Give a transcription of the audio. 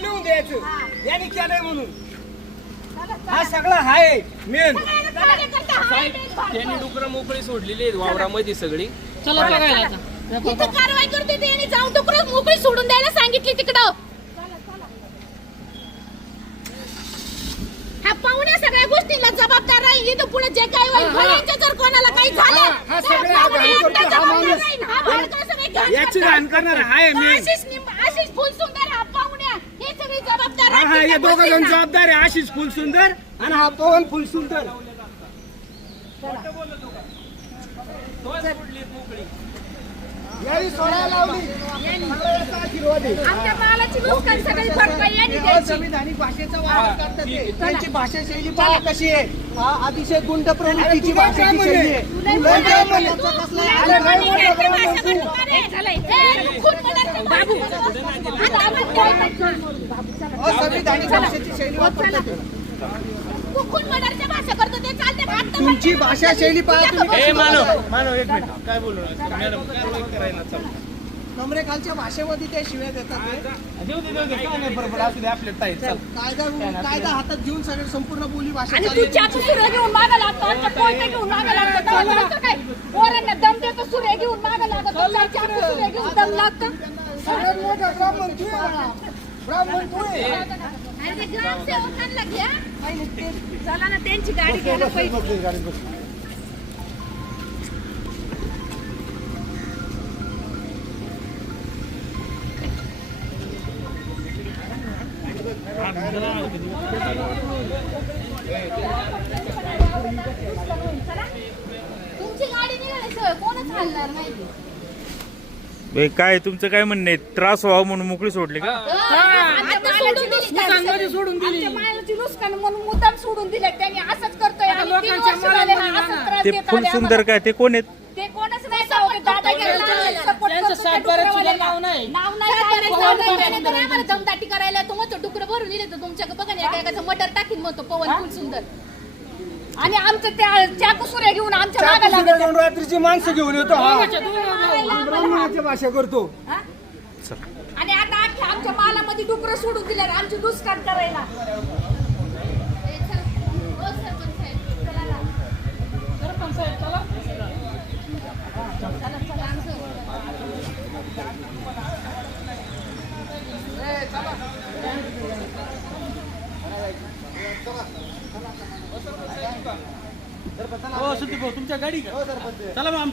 लिहून द्यायचं यांनी केलंय म्हणून हा सगळं आहे मेन. त्यांनी डुकरं मोकळी सोडलेली आहेत वावरामध्ये सगळी. चला बघायला इथं कारवाई करते ते यांनी जाऊन डुकरं मोकळी सोडून द्यायला सांगितली तिकडं. हा पाहुण्या सगळ्या गोष्टीला जबाबदार राहील. इथं पुढे जे काही होईल भल्यांच्या जर कोणाला काही झालं याची घाण करणार आहे मेन. आशिष फुलसुंदर हा पाहुण्या हे सगळी जबाबदार हा हे दोघं जण जबाबदार आहे. आशिष फुलसुंदर आणि हा पवन फुलसुंदर. याही सोडायला लावली. आमच्या मालाची नुकसान सगळी भरपाई यांनी द्यायची. संविधानिक भाषेचा वापर करतात ते. त्यांची भाषा शैली पहा कशी आहे. हा अतिशय गुंड प्रवृत्तीची भाषा शैली आहे. असंविधानिक भाषेची शैली वापरतात ते. भाषा करतो ते चालते. तुमची भाषा शैली पहा तुम्ही. मानव एक मिनिट काय बोलू मॅडम कारवाई करायला चालू. कमरेखालच्या भाषेमध्ये ते शिव्या देतात ते. देऊ दे काय नाही बरोबर असू दे आपल्या ताई चल. कायदा हातात घेऊन सगळे संपूर्ण बोली भाषा आणि चालली. तू चाकू सुरे घेऊन मागा लागतो. आमच्या कोयते घेऊन मागा लागतो. तेव्हा काय पोरांना दम देतो. सुरे घेऊन मागा लागतो. चाकू सुरे घेऊन दम लागतो. सगळ्यात मोठा ब्राह्मण तू आहे. ब्राह्मण तू आहे. आणि ते ग्रामसेवकांना घ्या. चला ना त्यांची गाडी घ्यायला पाहिजे. तुमची गाडी निघाल्याशिवाय कोणच हलणार नाही. काय तुमचं काय म्हणणं आहे? त्रास व्हावा म्हणून मोकळी सोडली का? सोडून दिली. आमच्या मालाची नुकसान म्हणून मुद्दाम सोडून दिले. त्यांनी असंच करतोय. आम्ही 3 वर्ष झाले ना असंच त्रास ते देत आले फुलसुंदर काय ते कोण आहेत? ते कोणच नाही जाऊ दे. दादागिरीला support त्यांचं करतो. सातबाऱ्याचं नाव नाही. नाव नाही काढायचं. तर आम्हाला दमदाटी करायला तो म्हणतो डुकरं भरून दिले तर तुमच्या बघा ना एका मटर टाकीन म्हणतो पवन फुलसुंदर. आणि आमचं त्या चाकू सुरे घेऊन आमच्या मागे चाकू लागले. घेऊन रात्रीची माणसं घेऊन येतो. हा ब्राह्मणाची भाषा करतो. आणि आता अख्ख्या आमच्या मालामध्ये डुकरं सोडून दिले आमची नुकसान करायला. हो सुद्धा तुमच्या गाडी का चला मग आमच्या